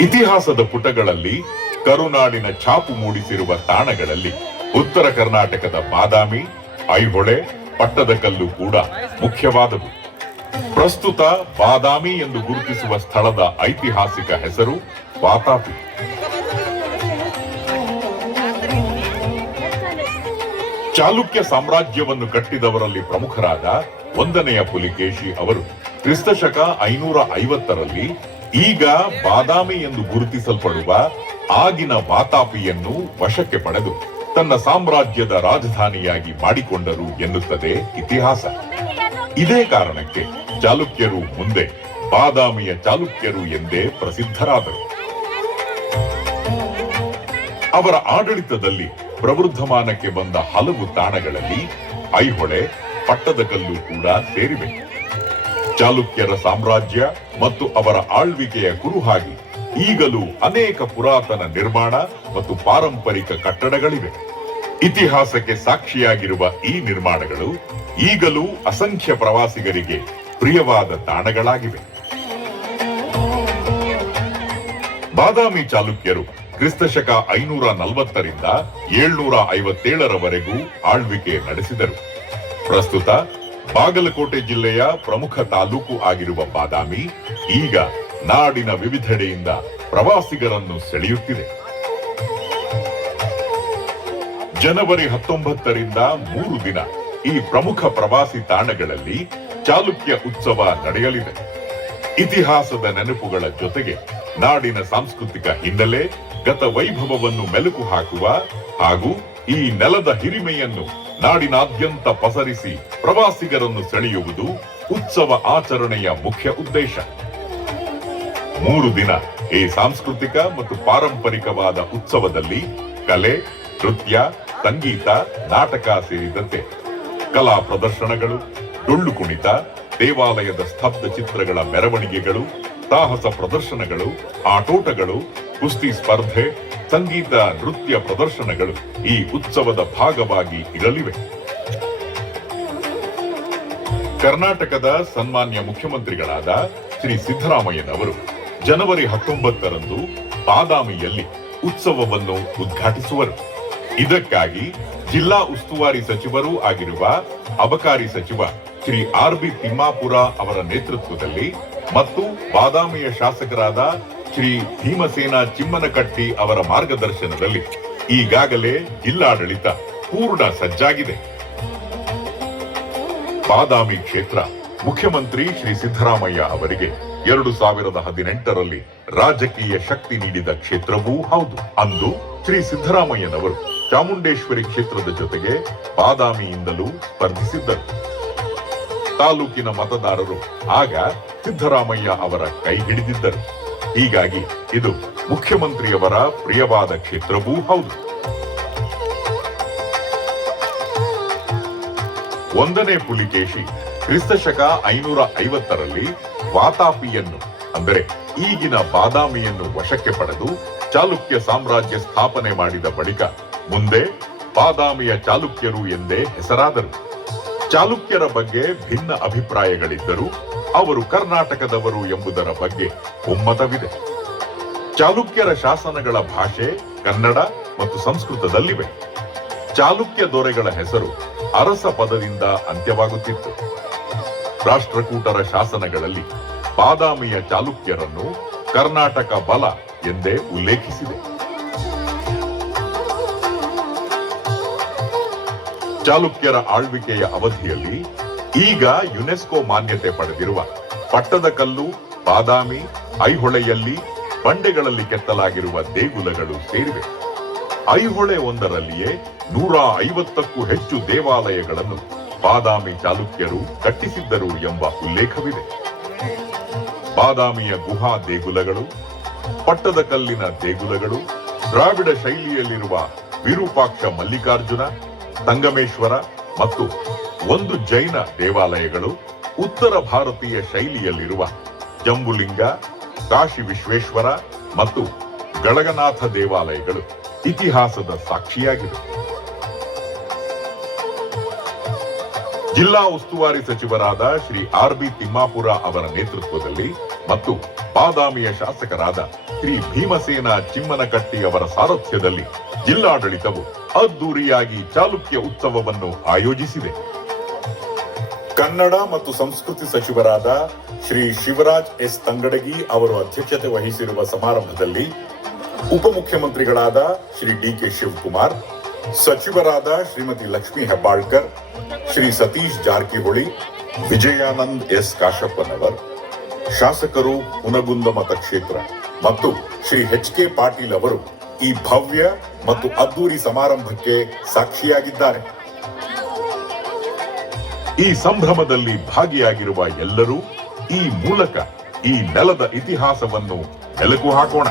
ಇತಿಹಾಸದ ಪುಟಗಳಲ್ಲಿ ಕರುನಾಡಿನ ಛಾಪು ಮೂಡಿಸಿರುವ ತಾಣಗಳಲ್ಲಿ ಉತ್ತರ ಕರ್ನಾಟಕದ ಬಾದಾಮಿ, ಐಹೊಳೆ ಪಟ್ಟದಕಲ್ಲು ಕೂಡ ಮುಖ್ಯವಾದವು. ಪ್ರಸ್ತುತ ಬಾದಾಮಿ ಎಂದು ಗುರುತಿಸುವ ಸ್ಥಳದ ಐತಿಹಾಸಿಕ ಹೆಸರು ವಾತಾಪಿ. ಚಾಲುಕ್ಯ ಸಾಮ್ರಾಜ್ಯವನ್ನು ಕಟ್ಟಿದವರಲ್ಲಿ ಪ್ರಮುಖರಾದ ಒಂದನೆಯ ಪುಲಿಕೇಶಿ ಅವರು. ಕ್ರಿಸ್ತಶಕ ಐನೂರ ಐವತ್ತರಲ್ಲಿ ಈಗ ಬಾದಾಮಿ ಎಂದು ಗುರುತಿಸಲ್ಪಡುವ ಆಗಿನ ವಾತಾಪಿಯನ್ನು ವಶಕ್ಕೆ ಪಡೆದು ತನ್ನ ಸಾಮ್ರಾಜ್ಯದ ರಾಜಧಾನಿಯಾಗಿ ಮಾಡಿಕೊಂಡರು ಎನ್ನುತ್ತದೆ ಇತಿಹಾಸ. ಇದೇ ಕಾರಣಕ್ಕೆ ಚಾಲುಕ್ಯರು ಮುಂದೆ, ಬಾದಾಮಿಯ ಚಾಲುಕ್ಯರು ಎಂದೇ ಪ್ರಸಿದ್ಧರಾದರು. ಅವರ ಆಡಳಿತದಲ್ಲಿ ಪ್ರವೃದ್ಧಮಾನಕ್ಕೆ ಬಂದ ಹಲವು ತಾಣಗಳಲ್ಲಿ ಐಹೊಳೆ, ಪಟ್ಟದಕಲ್ಲು ಕೂಡ ಸೇರಿವೆ. ಚಾಲುಕ್ಯರ ಸಾಮ್ರಾಜ್ಯ ಮತ್ತು ಅವರ ಆಳ್ವಿಕೆಯ ಕುರುಹಾಗಿ ಈಗಲೂ ಅನೇಕ ಪುರಾತನ ನಿರ್ಮಾಣ ಮತ್ತು ಪಾರಂಪರಿಕ ಕಟ್ಟಡಗಳಿವೆ. ಇತಿಹಾಸಕ್ಕೆ ಸಾಕ್ಷಿಯಾಗಿರುವ ಈ ನಿರ್ಮಾಣಗಳು ಈಗಲೂ ಅಸಂಖ್ಯ ಪ್ರವಾಸಿಗರಿಗೆ ಪ್ರಿಯವಾದ ತಾಣಗಳಾಗಿವೆ. ಬಾದಾಮಿ ಚಾಲುಕ್ಯರು ಕ್ರಿಸ್ತಶಕ ಐನೂರ ನಲವತ್ತರಿಂದ ಏಳ್ನೂರ ಐವತ್ತೇಳರವರೆಗೂ ಆಳ್ವಿಕೆ ನಡೆಸಿದರು. ಪ್ರಸ್ತುತ ಬಾಗಲಕೋಟೆ ಜಿಲ್ಲೆಯ ಪ್ರಮುಖ ತಾಲೂಕು ಆಗಿರುವ ಬಾದಾಮಿ ಈಗ ನಾಡಿನ ವಿವಿಧೆಡೆಯಿಂದ ಪ್ರವಾಸಿಗರನ್ನು ಸೆಳೆಯುತ್ತಿದೆ. ಜನವರಿ ಹತ್ತೊಂಬತ್ತರಿಂದ ಮೂರು ದಿನ ಈ ಪ್ರಮುಖ ಪ್ರವಾಸಿ ತಾಣಗಳಲ್ಲಿ ಚಾಲುಕ್ಯ ಉತ್ಸವ ನಡೆಯಲಿದೆ. ಇತಿಹಾಸದ ನೆನಪುಗಳ ಜೊತೆಗೆ ನಾಡಿನ ಸಾಂಸ್ಕೃತಿಕ ಹಿನ್ನೆಲೆ ಗತ ವೈಭವವನ್ನು ಮೆಲುಕು ಹಾಕುವ ಹಾಗೂ ಈ ನೆಲದ ಹಿರಿಮೆಯನ್ನು ನಾಡಿನಾದ್ಯಂತ ಪಸರಿಸಿ ಪ್ರವಾಸಿಗರನ್ನು ಸೆಳೆಯುವುದು ಉತ್ಸವ ಆಚರಣೆಯ ಮುಖ್ಯ ಉದ್ದೇಶ. ಮೂರು ದಿನ ಈ ಸಾಂಸ್ಕೃತಿಕ ಮತ್ತು ಪಾರಂಪರಿಕವಾದ ಉತ್ಸವದಲ್ಲಿ ಕಲೆ, ನೃತ್ಯ, ಸಂಗೀತ, ನಾಟಕ ಸೇರಿದಂತೆ ಕಲಾ ಪ್ರದರ್ಶನಗಳು, ಡೊಳ್ಳು ಕುಣಿತ, ದೇವಾಲಯದ ಸ್ತಬ್ಧ ಚಿತ್ರಗಳ ಮೆರವಣಿಗೆಗಳು, ಸಾಹಸ ಪ್ರದರ್ಶನಗಳು, ಆಟೋಟಗಳು ಕುಸ್ತಿ ಸ್ಪರ್ಧೆ, ಸಂಗೀತ, ನೃತ್ಯ ಪ್ರದರ್ಶನಗಳು ಈ ಉತ್ಸವದ ಭಾಗವಾಗಿ ಇರಲಿವೆ. ಕರ್ನಾಟಕದ ಸನ್ಮಾನ್ಯ ಮುಖ್ಯಮಂತ್ರಿಗಳಾದ ಶ್ರೀ ಸಿದ್ದರಾಮಯ್ಯನವರು ಜನವರಿ ಹತ್ತೊಂಬತ್ತರಂದು ಬಾದಾಮಿಯಲ್ಲಿ ಉತ್ಸವವನ್ನು ಉದ್ಘಾಟಿಸುವರು. ಇದಕ್ಕಾಗಿ ಜಿಲ್ಲಾ ಉಸ್ತುವಾರಿ ಸಚಿವರೂ ಆಗಿರುವ ಅಬಕಾರಿ ಸಚಿವ ಶ್ರೀ ಆರ್ ಬಿ ತಿಮ್ಮಾಪುರ ಅವರ ನೇತೃತ್ವದಲ್ಲಿ ಮತ್ತು ಬಾದಾಮಿಯ ಶಾಸಕರಾದ ಶ್ರೀ ಭೀಮಸೇನ ಚಿಮ್ಮನಕಟ್ಟಿ ಅವರ ಮಾರ್ಗದರ್ಶನದಲ್ಲಿ ಈಗಾಗಲೇ ಜಿಲ್ಲಾಡಳಿತ ಪೂರ್ಣ ಸಜ್ಜಾಗಿದೆ. ಬಾದಾಮಿ ಕ್ಷೇತ್ರ ಮುಖ್ಯಮಂತ್ರಿ ಶ್ರೀ ಸಿದ್ದರಾಮಯ್ಯ ಅವರಿಗೆ ಎರಡು ಸಾವಿರದ ಹದಿನೆಂಟರಲ್ಲಿ ರಾಜಕೀಯ ಶಕ್ತಿ ನೀಡಿದ ಕ್ಷೇತ್ರವೂ ಹೌದು. ಅಂದು ಶ್ರೀ ಸಿದ್ದರಾಮಯ್ಯನವರು ಚಾಮುಂಡೇಶ್ವರಿ ಕ್ಷೇತ್ರದ ಜೊತೆಗೆ ಬಾದಾಮಿಯಿಂದಲೂ ಸ್ಪರ್ಧಿಸಿದ್ದರು. ತಾಲೂಕಿನ ಮತದಾರರು ಆಗ ಸಿದ್ದರಾಮಯ್ಯ ಅವರ ಕೈ ಹಿಡಿದಿದ್ದರು. ಹೀಗಾಗಿ ಇದು ಮುಖ್ಯಮಂತ್ರಿಯವರ ಪ್ರಿಯವಾದ ಕ್ಷೇತ್ರವೂ ಹೌದು. ಒಂದನೇ ಪುಲಿಕೇಶಿ ಕ್ರಿಸ್ತಶಕ ಐನೂರ ಐವತ್ತರಲ್ಲಿ ವಾತಾಪಿಯನ್ನು, ಅಂದರೆ ಈಗಿನ ಬಾದಾಮಿಯನ್ನು ವಶಕ್ಕೆ ಪಡೆದು ಚಾಲುಕ್ಯ ಸಾಮ್ರಾಜ್ಯ ಸ್ಥಾಪನೆ ಮಾಡಿದ ಬಳಿಕ ಮುಂದೆ ಬಾದಾಮಿಯ ಚಾಲುಕ್ಯರು ಎಂದೇ ಹೆಸರಾದರು. ಚಾಲುಕ್ಯರ ಬಗ್ಗೆ ಭಿನ್ನ ಅಭಿಪ್ರಾಯಗಳಿದ್ದರೂ ಅವರು ಕರ್ನಾಟಕದವರು ಎಂಬುದರ ಬಗ್ಗೆ ಒಮ್ಮತವಿದೆ. ಚಾಲುಕ್ಯರ ಶಾಸನಗಳ ಭಾಷೆ, ಕನ್ನಡ ಮತ್ತು ಸಂಸ್ಕೃತದಲ್ಲಿವೆ. ಚಾಲುಕ್ಯ ದೊರೆಗಳ ಹೆಸರು ಅರಸ ಪದದಿಂದ ಅಂತ್ಯವಾಗುತ್ತಿತ್ತು. ರಾಷ್ಟ್ರಕೂಟರ ಶಾಸನಗಳಲ್ಲಿ ಬಾದಾಮಿಯ ಚಾಲುಕ್ಯರನ್ನು ಕರ್ನಾಟಕ ಬಲ ಎಂದೇ ಉಲ್ಲೇಖಿಸಿದೆ. ಚಾಲುಕ್ಯರ ಆಳ್ವಿಕೆಯ ಅವಧಿಯಲ್ಲಿ ಈಗ ಯುನೆಸ್ಕೋ ಮಾನ್ಯತೆ ಪಡೆದಿರುವ ಪಟ್ಟದಕಲ್ಲು ಬಾದಾಮಿ, ಐಹೊಳೆಯಲ್ಲಿ ಬಂಡೆಗಳಲ್ಲಿ ಕೆತ್ತಲಾಗಿರುವ ದೇಗುಲಗಳು ಸೇರಿವೆ. ಐಹೊಳೆ ಒಂದರಲ್ಲಿಯೇ ನೂರ ಐವತ್ತಕ್ಕೂ ಹೆಚ್ಚು ದೇವಾಲಯಗಳನ್ನು ಬಾದಾಮಿ ಚಾಲುಕ್ಯರು ಕಟ್ಟಿಸಿದ್ದರು ಎಂಬ ಉಲ್ಲೇಖವಿದೆ. ಬಾದಾಮಿಯ ಗುಹಾ ದೇಗುಲಗಳು ಪಟ್ಟದಕಲ್ಲಿನ ದೇಗುಲಗಳು, ದ್ರಾವಿಡ ಶೈಲಿಯಲ್ಲಿರುವ ವಿರೂಪಾಕ್ಷ ಮಲ್ಲಿಕಾರ್ಜುನ, ಸಂಗಮೇಶ್ವರ ಮತ್ತು ಒಂದು ಜೈನ ದೇವಾಲಯಗಳು ಉತ್ತರ ಭಾರತೀಯ ಶೈಲಿಯಲ್ಲಿರುವ ಜಂಬುಲಿಂಗ, ಕಾಶಿ ವಿಶ್ವೇಶ್ವರ ಮತ್ತು ಗಳಗನಾಥ ದೇವಾಲಯಗಳು ಇತಿಹಾಸದ ಸಾಕ್ಷಿಯಾಗಿವೆ. ಜಿಲ್ಲಾ ಉಸ್ತುವಾರಿ ಸಚಿವರಾದ ಶ್ರೀ ಆರ್ ಬಿ ತಿಮ್ಮಾಪುರ ಅವರ ನೇತೃತ್ವದಲ್ಲಿ ಮತ್ತು ಬಾದಾಮಿಯ ಶಾಸಕರಾದ ಶ್ರೀ ಭೀಮಸೇನ ಚಿಮ್ಮನಕಟ್ಟಿ ಅವರ ಸಾರಥ್ಯದಲ್ಲಿ ಜಿಲ್ಲಾಡಳಿತವು ಅದ್ದೂರಿಯಾಗಿ ಚಾಲುಕ್ಯ ಉತ್ಸವವನ್ನು ಆಯೋಜಿಸಿದೆ. ಕನ್ನಡ ಮತ್ತು ಸಂಸ್ಕೃತಿ ಸಚಿವರಾದ ಶ್ರೀ ಶಿವರಾಜ್ ಎಸ್. ತಂಗಡಗಿ ಅವರು ಅಧ್ಯಕ್ಷತೆ ವಹಿಸಿರುವ ಸಮಾರಂಭದಲ್ಲಿ ಉಪಮುಖ್ಯಮಂತ್ರಿಗಳಾದ ಶ್ರೀ ಡಿ ಕೆ ಶಿವಕುಮಾರ್, ಸಚಿವರಾದ ಶ್ರೀಮತಿ ಲಕ್ಷ್ಮೀ ಹೆಬ್ಬಾಳ್ಕರ್, ಶ್ರೀ ಸತೀಶ್ ಜಾರಕಿಹೊಳಿ, ವಿಜಯಾನಂದ್ ಎಸ್. ಕಾಶಪ್ಪನವರ್ ಶಾಸಕರು ಹುನಗುಂದ ಮತಕ್ಷೇತ್ರ ಮತ್ತು ಶ್ರೀ ಎಚ್ ಕೆ ಪಾಟೀಲ್ ಅವರು ಈ ಭವ್ಯ ಮತ್ತು ಅದ್ದೂರಿ ಸಮಾರಂಭಕ್ಕೆ ಸಾಕ್ಷಿಯಾಗಿದ್ದಾರೆ. ಈ ಸಂಭ್ರಮದಲ್ಲಿ ಭಾಗಿಯಾಗಿರುವ ಎಲ್ಲರೂ ಈ ಮೂಲಕ ಈ ನೆಲದ ಇತಿಹಾಸವನ್ನು ನೆಲಕು ಹಾಕೋಣ.